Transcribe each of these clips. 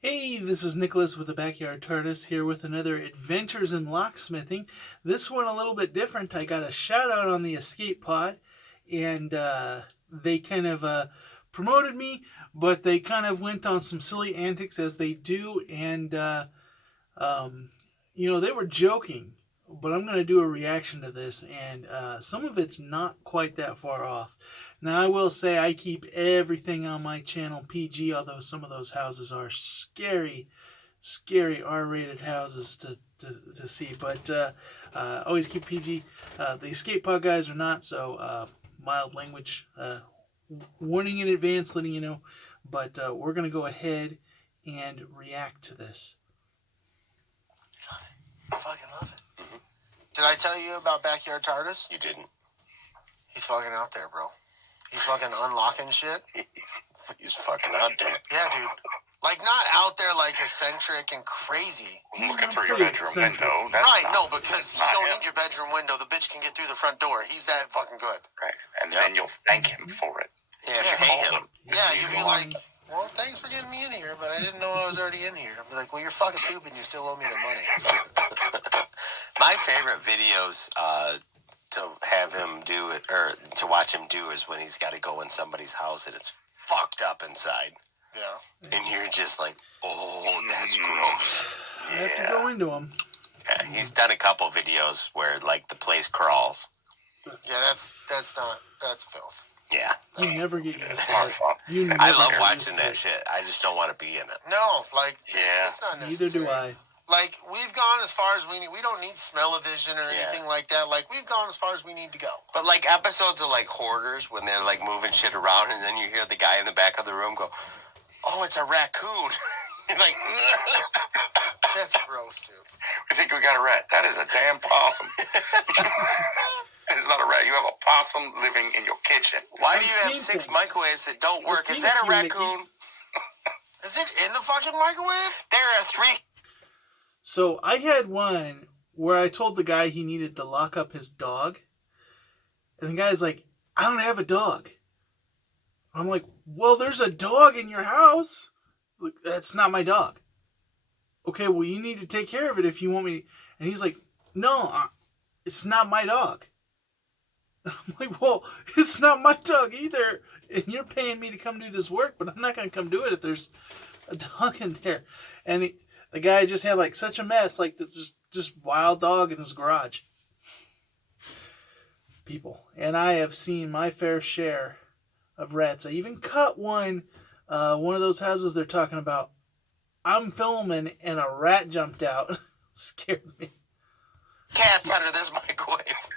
Hey, this is Nicholas with the Backyard TARDIS here with another Adventures in Locksmithing. This one a little bit different. I got a shout out on the escape pod, and they kind of promoted me, but they kind of went on some silly antics as they do, and they were joking. But I'm going to do a reaction to this, and some of it's not quite that far off. Now, I will say I keep everything on my channel PG, although some of those houses are scary R-rated houses to see. But always keep PG. The escape pod guys are not, so mild language. Warning in advance, letting you know. But we're going to go ahead and react to this. I fucking love it. Mm-hmm. Did I tell you about Backyard TARDIS? You didn't. He's fucking out there, bro. He's fucking unlocking shit. He's fucking out there. Yeah, dude. Like, not out there, like, eccentric and crazy. I'm looking through your bedroom window. Because you don't need your bedroom window. The bitch can get through the front door. He's that fucking good. Right. And then you'll thank him for it. Yeah, pay him. Yeah, you'd be like, well, thanks for getting me in here, but I didn't know I was already in here. I'd be like, well, you're fucking stupid and you still owe me the money. My favorite videos to have him do it, or to watch him do, is when he's got to go in somebody's house and it's fucked up inside. Yeah. And you're just like, oh, that's gross. You have to go into them. Yeah, he's done a couple videos where, like, the place crawls. Yeah, that's filth. Yeah. You never get used to It's it. fun. I love watching that shit. I just don't want to be in it. No, like, Yeah. it's not necessary. Neither do I. Like, we've gone as far as we need. We don't need smell-o-vision or anything like that. Like, we've gone as far as we need to go. But, like, episodes of, like, Hoarders, when they're, like, moving shit around, and then you hear the guy in the back of the room go, oh, it's a raccoon. You're like, that's gross, too. We think we got a rat. That is a damn possum. It's not a rat. You have a possum living in your kitchen. why do you have 6 microwaves that don't work? Is that a raccoon? Is it in the fucking microwave? There are 3. So I had one where I told the guy he needed to lock up his dog. And the guy's like, I don't have a dog. I'm like, well, there's a dog in your house. Like, that's not my dog. Okay, well, you need to take care of it if you want me. And he's like, no, it's not my dog. And I'm like, well, it's not my dog either. And you're paying me to come do this work, but I'm not going to come do it if there's a dog in there. And the guy just had like such a mess, like this just wild dog in his garage. People. And I have seen my fair share of rats. I even caught one of those houses they're talking about. I'm filming and a rat jumped out. Scared me. Cat's under this microwave.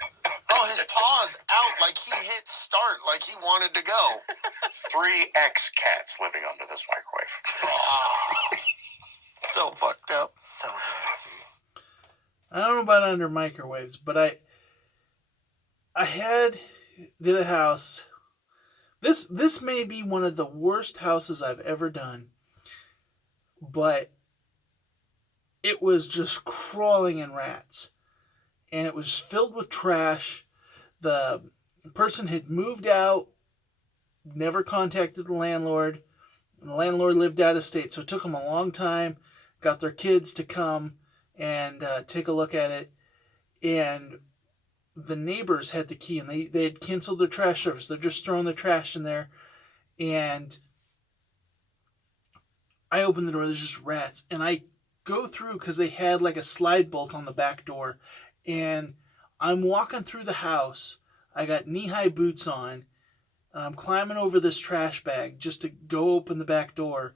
Oh, his paw's out like he hit start, like he wanted to go. 3X cats living under this microwave. Oh, So fucked up. so nasty. I don't know about under microwaves, but I did a house. This may be one of the worst houses I've ever done, but it was just crawling in rats, and it was filled with trash. The person had moved out, never contacted the landlord, and the landlord lived out of state, so it took them a long time. Got their kids to come and take a look at it, and the neighbors had the key, and they had canceled their trash service. They're just throwing their trash in there, and I open the door. There's just rats, and I go through because they had like a slide bolt on the back door, and I'm walking through the house. I got knee-high boots on, and I'm climbing over this trash bag just to go open the back door.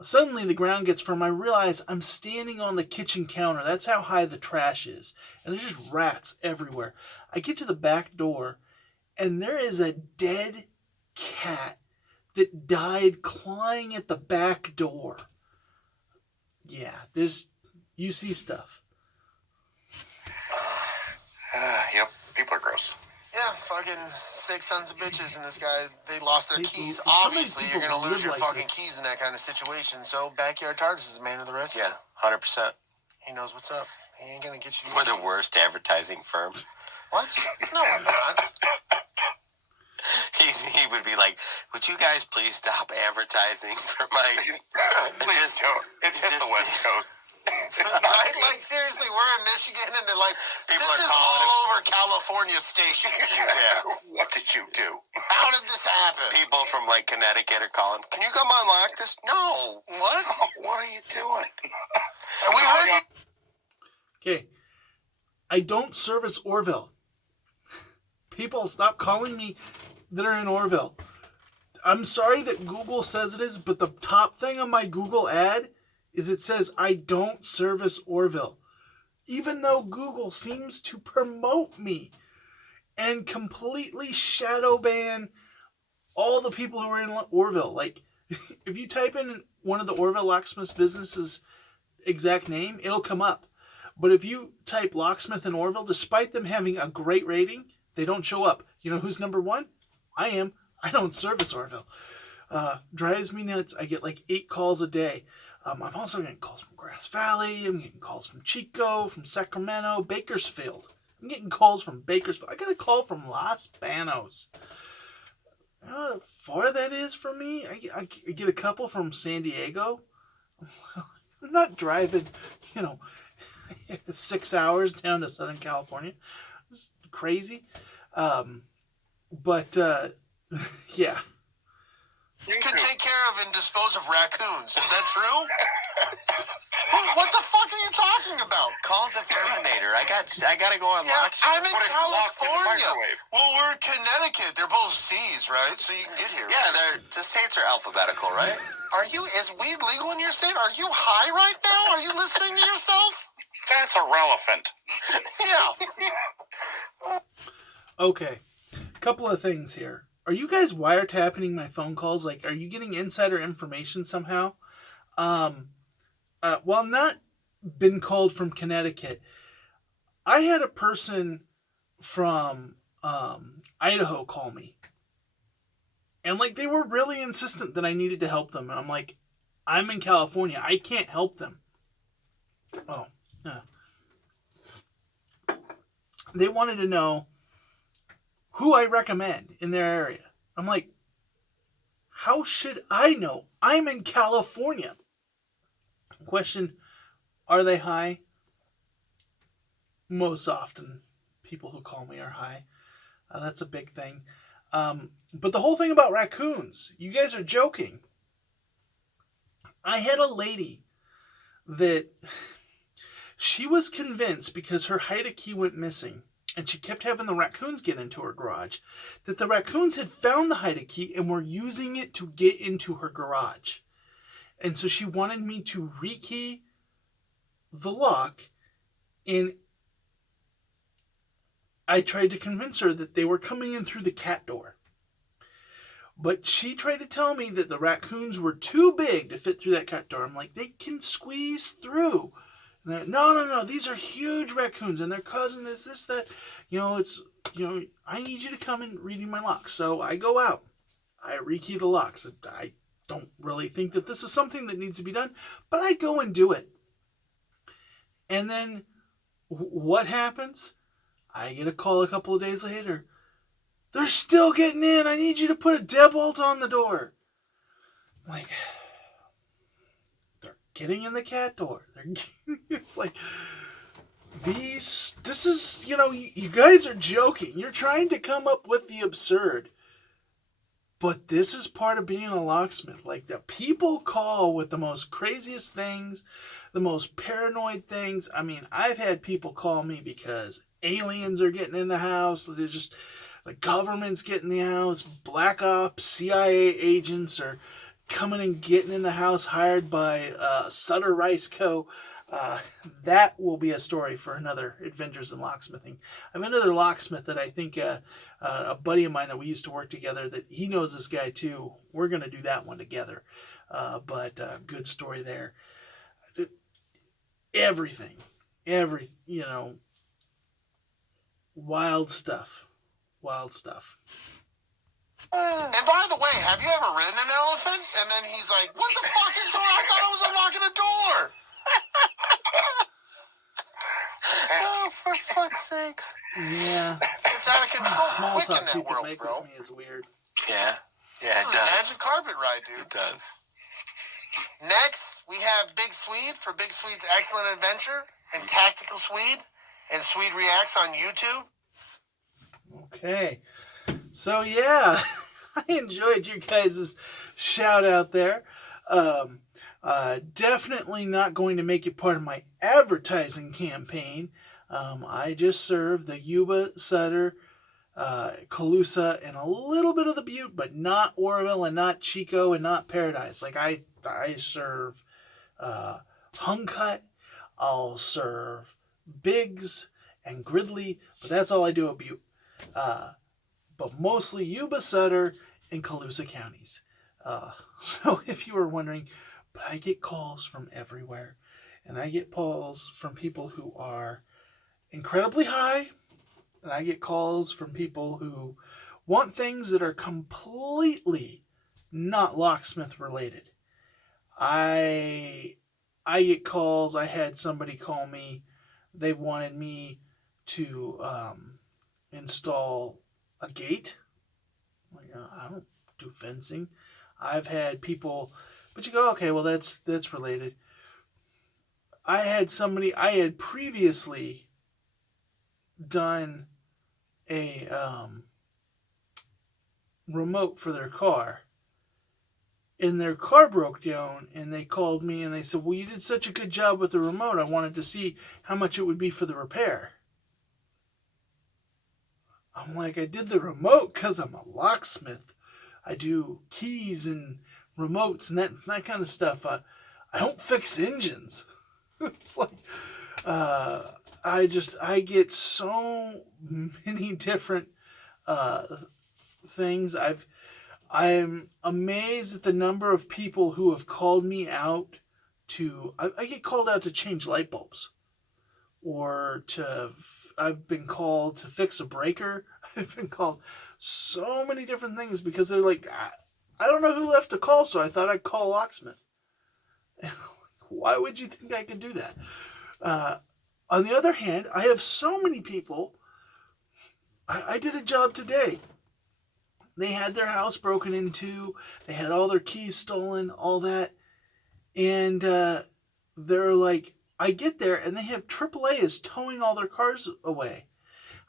Suddenly the ground gets firm. I realize I'm standing on the kitchen counter. That's how high the trash is. And there's just rats everywhere. I get to the back door, and there is a dead cat that died clawing at the back door. Yeah, you see stuff. Yep. People are gross. Yeah, fucking 6 sons of bitches, and this guy, they lost their keys. Some of Obviously, these you're people going to lose your live like fucking this. keys in that kind of situation, so Backyard TARDIS is a man of the rescue. Yeah, 100%. He knows what's up. He ain't going to get you. We're the worst advertising firm. What? No, we're not. he would be like, "Would you guys please stop advertising for my?" Please don't. It's hit the West Coast. It's not Right? good. Like, seriously, we're in Michigan, and they're like, People this are is calling all over California stations. Yeah. What did you do? How did this happen? People from like Connecticut are calling. Can you come unlock this? No. What? What are you doing? And we heard you. Okay. I don't service Orville. People, stop calling me that are in Orville. I'm sorry that Google says it is, but the top thing on my Google ad is it says I don't service Orville. Even though Google seems to promote me and completely shadow ban all the people who are in Orville. Like, if you type in one of the Orville Locksmith businesses' exact name, it'll come up. But if you type Locksmith in Orville, despite them having a great rating, they don't show up. You know who's number one? I am. I don't service Orville. Drives me nuts. I get like 8 calls a day. I'm also getting calls from Grass Valley. I'm getting calls from Chico, from Sacramento, Bakersfield. I'm getting calls from Bakersfield. I got a call from Los Banos. You know how far that is from me? I get a couple from San Diego. I'm not driving, 6 hours down to Southern California. It's crazy. Yeah. You can take care of and dispose of raccoons. Is that true? What the fuck are you talking about? Call the Terminator. I gotta go on Yeah, Locksmith. I'm in But it's locked in the California. microwave. Well, we're in Connecticut. They're both C's, right? So you can get here. Yeah, the states are alphabetical, right? Is weed legal in your state? Are you high right now? Are you listening to yourself? That's irrelevant. Yeah. Okay. Couple of things here. Are you guys wiretapping my phone calls? Like, are you getting insider information somehow? While not been called from Connecticut, I had a person from Idaho call me. And, like, they were really insistent that I needed to help them. And I'm like, I'm in California. I can't help them. Oh, yeah. They wanted to know who I recommend in their area. I'm like, how should I know? I'm in California. Question, are they high? Most often, people who call me are high. That's a big thing. But the whole thing about raccoons, you guys are joking. I had a lady that she was convinced because her Haida key went missing and she kept having the raccoons get into her garage, that the raccoons had found the Haida key and were using it to get into her garage. And so she wanted me to rekey the lock, and I tried to convince her that they were coming in through the cat door. But she tried to tell me that the raccoons were too big to fit through that cat door. I'm like, they can squeeze through. And they're, no, these are huge raccoons, and their cousin is this, that. I need you to come and redo my locks. So I go out. I rekey the locks. I don't really think that this is something that needs to be done, but I go and do it. And then what happens? I get a call a couple of days later. They're still getting in. I need you to put a deadbolt on the door. I'm like, they're getting in the cat door. It's like, this is, you guys are joking. You're trying to come up with the absurd. But this is part of being a locksmith. Like, the people call with the most craziest things, the most paranoid things. I mean, I've had people call me because aliens are getting in the house. They're just, the government's getting in the house. Black Ops, CIA agents are coming and getting in the house, hired by Sutter Rice Co. That will be a story for another Adventures in Locksmithing. I have another locksmith that I think a buddy of mine that we used to work together, that he knows this guy too. We're going to do that one together. But good story there. Everything, wild stuff. And by the way, have you ever ridden an elephant? And then he's like, what the fuck is going on? I thought I was unlocking a door. Oh, for fuck's sakes. Yeah. It's out of control. Small Quick in talk that people world, make bro. with me is weird. Yeah. Yeah, This it is a magic does. carpet ride, dude. It does. Next, we have Big Swede for Big Swede's Excellent Adventure and Tactical Swede, and Swede Reacts on YouTube. Okay. So, yeah, I enjoyed your guys' shout out there. Definitely not going to make it part of my advertising campaign. I just serve the Yuba, Sutter, Calusa, and a little bit of the Butte, but not Oroville and not Chico and not Paradise. Like I serve Hung Cut, I'll serve Biggs and Gridley, but that's all I do at Butte. But mostly Yuba, Sutter, and Calusa counties. So if you were wondering, but I get calls from everywhere, and I get calls from people who are incredibly high, and I get calls from people who want things that are completely not locksmith related. I get calls. I had somebody call me. They wanted me to install a gate. Like, I don't do fencing. I've had people, but you go, okay, well that's related. I had previously done a remote for their car, and their car broke down, and they called me and they said, well, you did such a good job with the remote, I wanted to see how much it would be for the repair. I'm like, I did the remote because I'm a locksmith. I do keys and remotes and that kind of stuff. I don't fix engines. It's like, I get so many different things. I'm amazed at the number of people who have called me out to. I get called out to change light bulbs, or I've been called to fix a breaker. I've been called so many different things because they're like, I don't know who left a call, so I thought I'd call Locksmith. Why would you think I could do that? On the other hand, I have so many people. I did a job today. They had their house broken into. They had all their keys stolen, all that. And they're like, I get there and they have AAA is towing all their cars away.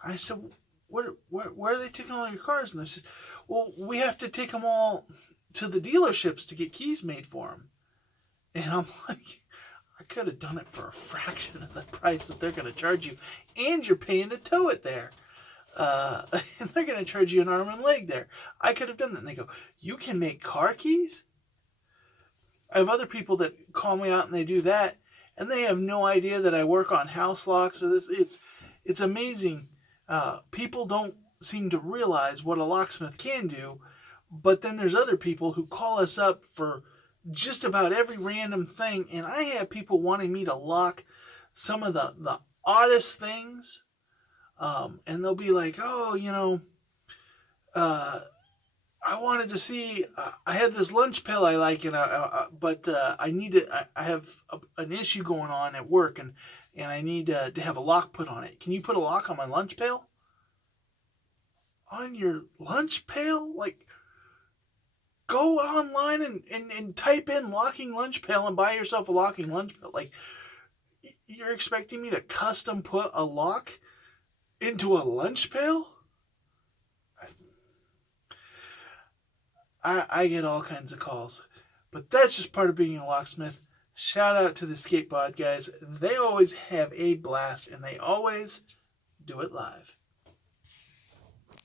I said, where are they taking all your cars? And they said, well, we have to take them all to the dealerships to get keys made for them. And I'm like, I could have done it for a fraction of the price that they're going to charge you. And you're paying to tow it there. And they're going to charge you an arm and leg there. I could have done that. And they go, you can make car keys? I have other people that call me out and they do that. And they have no idea that I work on house locks. So it's amazing. People don't seem to realize what a locksmith can do. But then there's other people who call us up for just about every random thing. And I have people wanting me to lock some of the oddest things. And they'll be like, oh, I wanted to see, I had this lunch pail I like, but I need it. I have an issue going on at work, and I need to have a lock put on it. Can you put a lock on my lunch pail? On your lunch pail? Like, go online and type in locking lunch pail and buy yourself a locking lunch pail. Like, you're expecting me to custom put a lock into a lunch pail? I get all kinds of calls. But that's just part of being a locksmith. Shout out to the Skatebot guys. They always have a blast, and they always do it live.